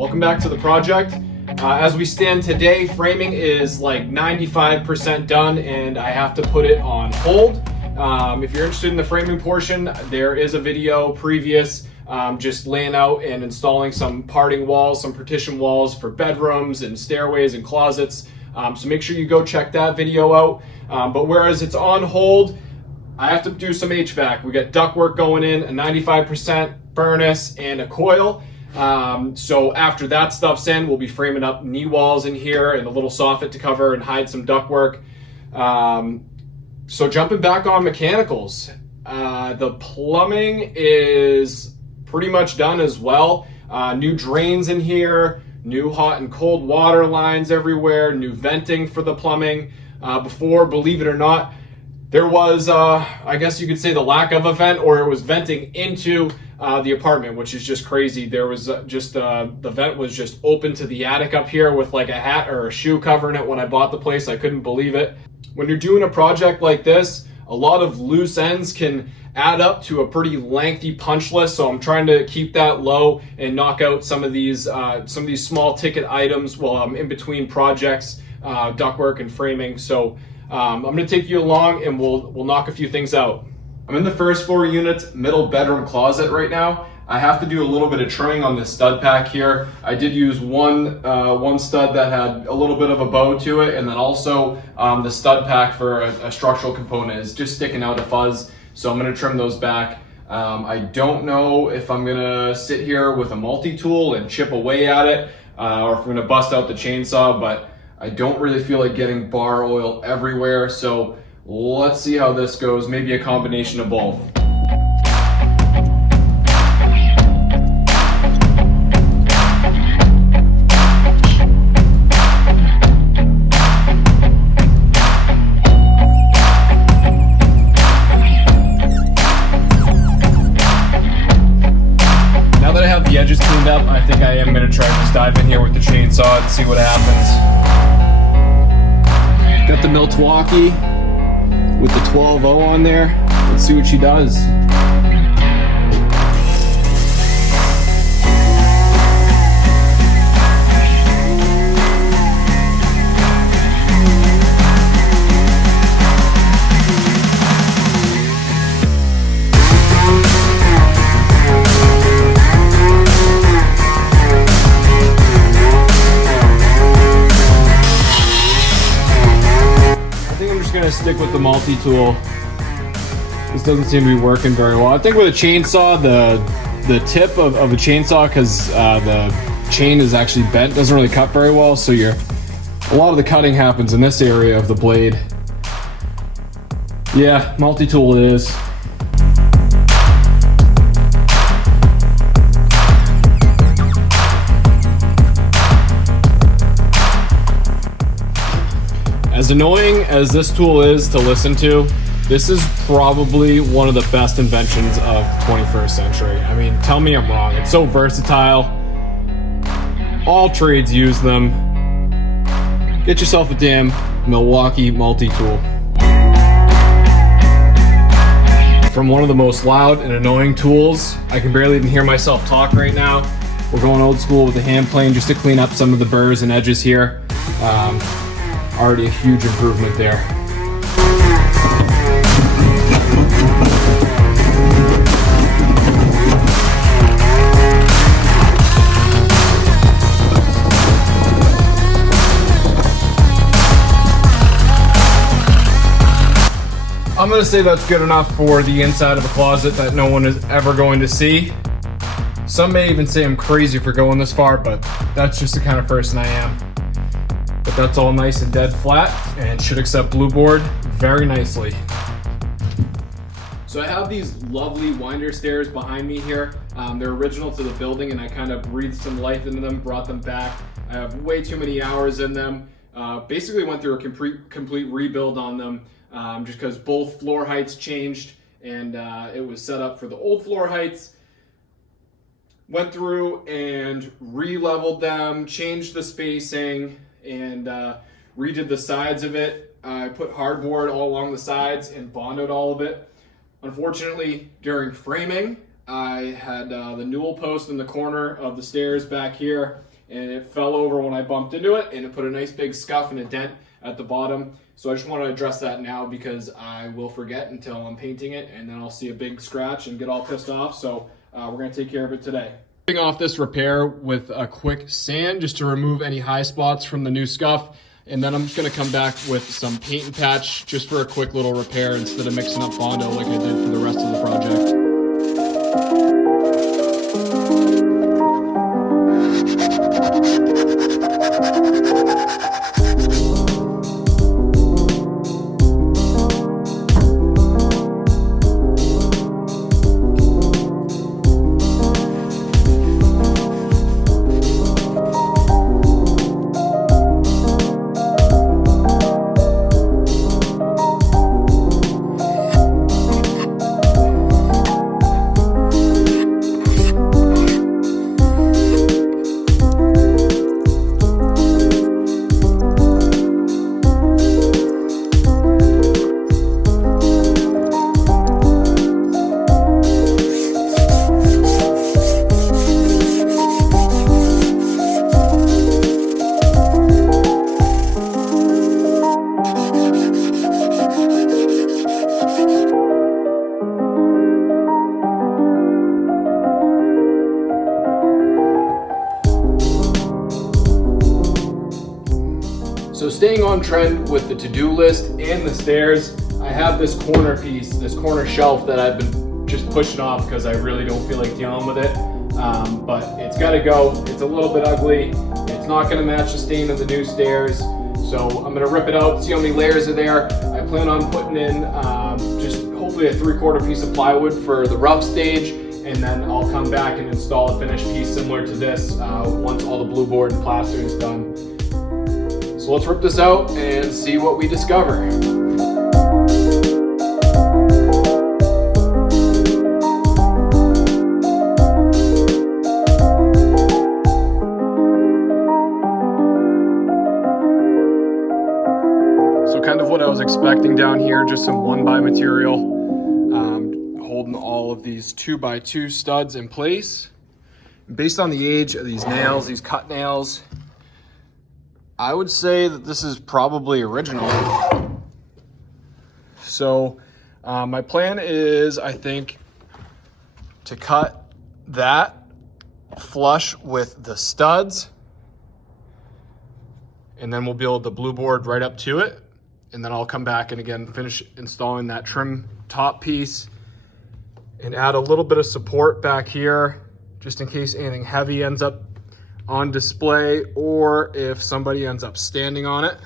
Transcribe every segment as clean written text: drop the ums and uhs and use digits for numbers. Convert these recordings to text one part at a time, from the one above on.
Welcome back to the project. As we stand today, framing is like 95% done and I have to put it on hold. If you're interested in the framing portion, there is a video previous just laying out and installing some parting walls, some partition walls for bedrooms and stairways and closets. So make sure you go check that video out. But whereas it's on hold, I have to do some HVAC. We got ductwork going in, a 95% furnace and a coil. So after that stuff's in, we'll be framing up knee walls in here and a little soffit to cover and hide some ductwork. So jumping back on mechanicals, the plumbing is pretty much done as well. New drains in here, new hot and cold water lines everywhere, new venting for the plumbing. Before, believe it or not, there was, I guess you could say, the lack of a vent, or it was venting into the apartment, which is just crazy. There was the vent was just open to the attic up here with like a hat or a shoe covering it. When I bought the place, I couldn't believe it. When you're doing a project like this, a lot of loose ends can add up to a pretty lengthy punch list. So I'm trying to keep that low and knock out some of these small ticket items while I'm in between projects, ductwork and framing. So I'm going to take you along and we'll knock a few things out. I'm in the first floor unit's middle bedroom closet right now. I have to do a little bit of trimming on this stud pack here. I did use one stud that had a little bit of a bow to it, and then also the stud pack for a structural component is just sticking out a fuzz. So I'm going to trim those back. I don't know if I'm going to sit here with a multi-tool and chip away at it, or if I'm going to bust out the chainsaw, but I don't really feel like getting bar oil everywhere. So let's see how this goes. Maybe a combination of both. Now that I have the edges cleaned up, I think I am going to try to just dive in here with the chainsaw and see what happens. Got the Milwaukee with the 12-0 on there. Let's see what she does. Gonna stick with the multi-tool. This doesn't seem to be working very well. I think with a chainsaw, the tip of a chainsaw, because the chain is actually bent, doesn't really cut very well, so a lot of the cutting happens in this area of the blade. Yeah, multi-tool it is. As annoying as this tool is to listen to, this is probably one of the best inventions of the 21st century. I mean, tell me I'm wrong. It's so versatile. All trades use them. Get yourself a damn Milwaukee multi-tool. From one of the most loud and annoying tools, I can barely even hear myself talk right now. We're going old school with the hand plane just to clean up some of the burrs and edges here. Already a huge improvement there. I'm gonna say that's good enough for the inside of a closet that no one is ever going to see. Some may even say I'm crazy for going this far, but that's just the kind of person I am. But that's all nice and dead flat and should accept blue board very nicely. So I have these lovely winder stairs behind me here. They're original to the building and I kind of breathed some life into them, brought them back. I have way too many hours in them. Basically went through a complete rebuild on them just because both floor heights changed and it was set up for the old floor heights. Went through and re-leveled them, changed the spacing, and redid the sides of it. I put hardboard all along the sides and bonded all of it. Unfortunately, during framing, I had the newel post in the corner of the stairs back here, and it fell over when I bumped into it, and it put a nice big scuff and a dent at the bottom. So I just want to address that now because I will forget until I'm painting it, and then I'll see a big scratch and get all pissed off. So we're going to take care of it today. Off this repair with a quick sand just to remove any high spots from the new scuff, and then I'm just going to come back with some paint and patch just for a quick little repair instead of mixing up Bondo like I did for the rest of the project. So staying on trend with the to-do list and the stairs, I have this corner piece, this corner shelf that I've been just pushing off because I really don't feel like dealing with it. But it's got to go. It's a little bit ugly. It's not going to match the stain of the new stairs. So I'm going to rip it out, see how many layers are there. I plan on putting in just hopefully a 3/4 piece of plywood for the rough stage, and then I'll come back and install a finished piece similar to this once all the blue board and plaster is done. So let's rip this out and see what we discover. So kind of what I was expecting down here, just some 1x material, holding all of these 2x2 studs in place. Based on the age of these nails, these cut nails, I would say that this is probably original. So my plan is, I think, to cut that flush with the studs, and then we'll build the blue board right up to it, and then I'll come back and again finish installing that trim top piece and add a little bit of support back here just in case anything heavy ends up on display or if somebody ends up standing on it.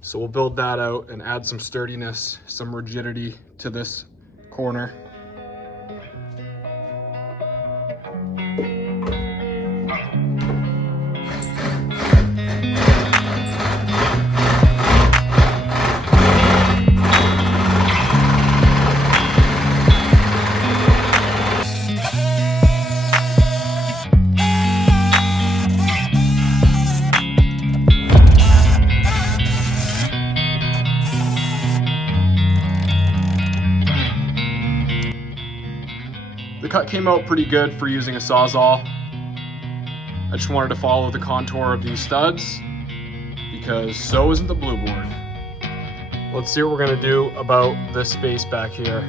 So we'll build that out and add some sturdiness, some rigidity to this corner. The cut came out pretty good for using a Sawzall. I just wanted to follow the contour of these studs because so isn't the blue board. Let's see what we're gonna do about this space back here.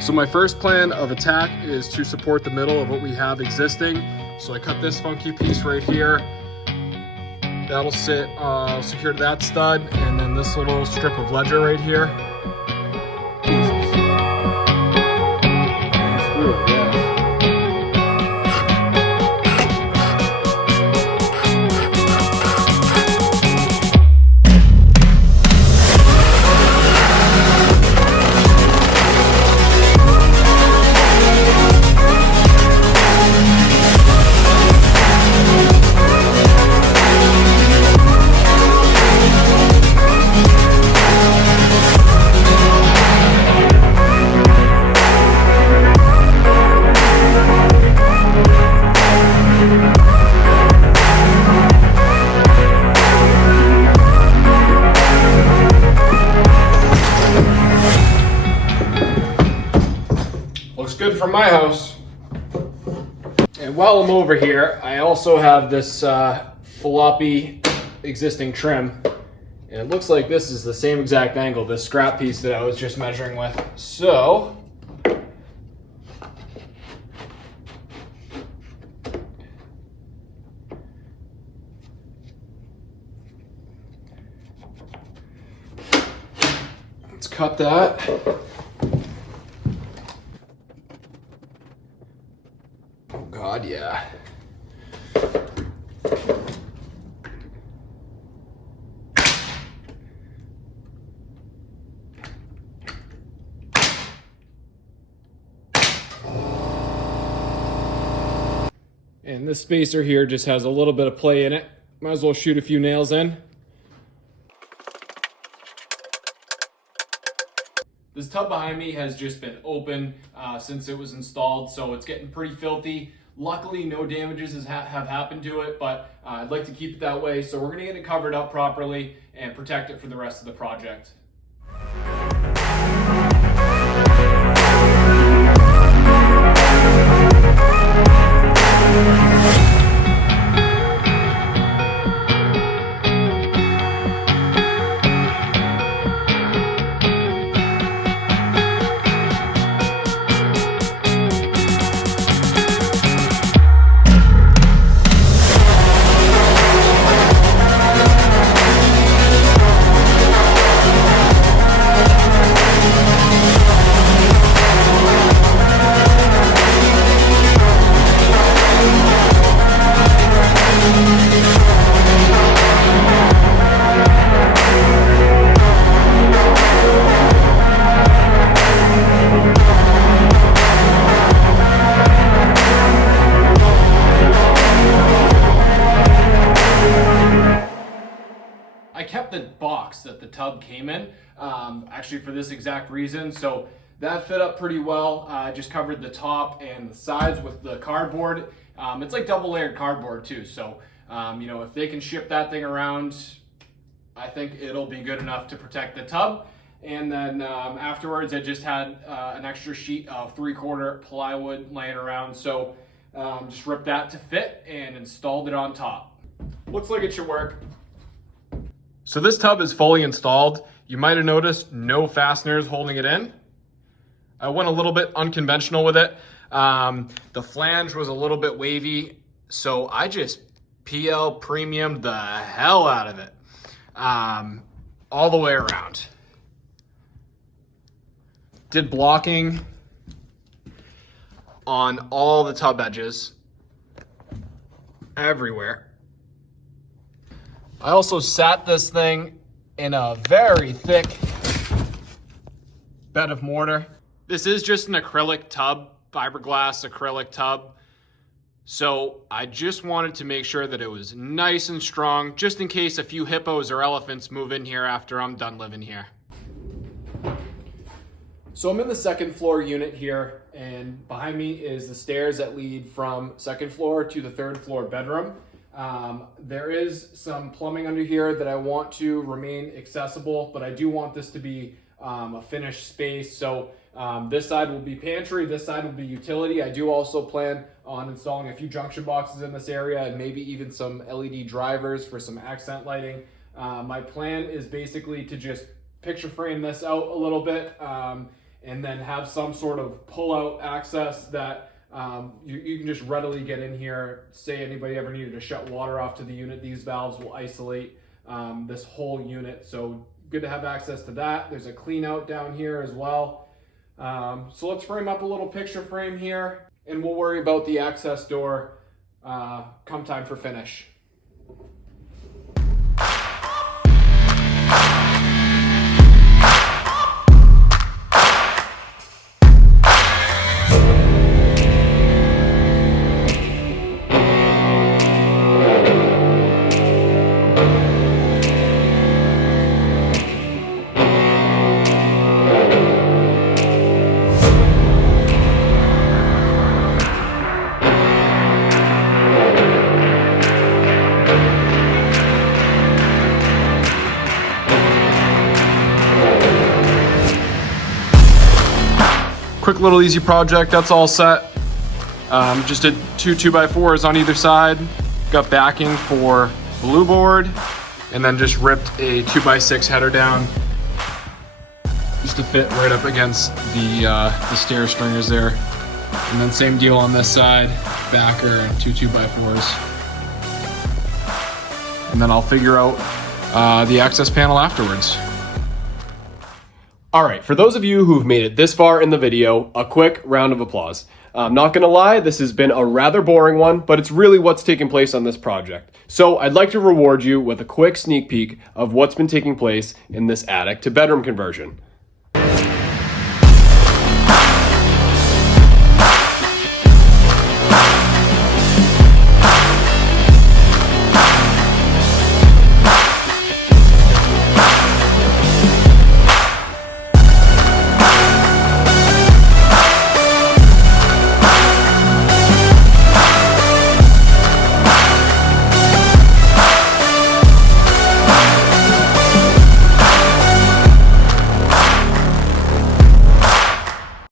So my first plan of attack is to support the middle of what we have existing. So I cut this funky piece right here. That'll sit secure to that stud, and then this little strip of ledger right here. good from my house. And while I'm over here, I also have this floppy existing trim. And it looks like this is the same exact angle, this scrap piece that I was just measuring with. So, let's cut that. Oh God, yeah. And this spacer here just has a little bit of play in it. Might as well shoot a few nails in. This tub behind me has just been open since it was installed, so it's getting pretty filthy. Luckily, no damages have happened to it, but I'd like to keep it that way. So we're gonna get it covered up properly and protect it for the rest of the project. I kept the box that the tub came in, actually for this exact reason. So that fit up pretty well. I just covered the top and the sides with the cardboard. It's like double layered cardboard too. So, you know, if they can ship that thing around, I think it'll be good enough to protect the tub. And then afterwards, I just had an extra sheet of 3/4 plywood laying around. So just ripped that to fit and installed it on top. Looks like it should work. So this tub is fully installed. You might have noticed no fasteners holding it in. I went a little bit unconventional with it. The flange was a little bit wavy, so I just PL premiumed the hell out of it, all the way around. Did blocking on all the tub edges, everywhere. I also sat this thing in a very thick bed of mortar. This is just an acrylic tub, fiberglass acrylic tub. So I just wanted to make sure that it was nice and strong, just in case a few hippos or elephants move in here after I'm done living here. So I'm in the second floor unit here, and behind me is the stairs that lead from second floor to the third floor bedroom. There is some plumbing under here that I want to remain accessible, but I do want this to be a finished space. So this side will be pantry, this side will be utility. I do also plan on installing a few junction boxes in this area and maybe even some LED drivers for some accent lighting. My plan is basically to just picture frame this out a little bit and then have some sort of pull-out access that you can just readily get in here. Say anybody ever needed to shut water off to the unit, these valves will isolate this whole unit. So good to have access to that. There's a clean out down here as well. So let's frame up a little picture frame here, and we'll worry about the access door come time for finish. quick little easy project. That's all set. Just did two 2x4s on either side. Got backing for blue board, and then just ripped a 2x6 header down just to fit right up against the stair stringers there. And then same deal on this side, backer and two 2x4s. And then I'll figure out the access panel afterwards. All right, for those of you who've made it this far in the video, a quick round of applause. I'm not gonna lie, this has been a rather boring one, but it's really what's taking place on this project. So I'd like to reward you with a quick sneak peek of what's been taking place in this attic to bedroom conversion.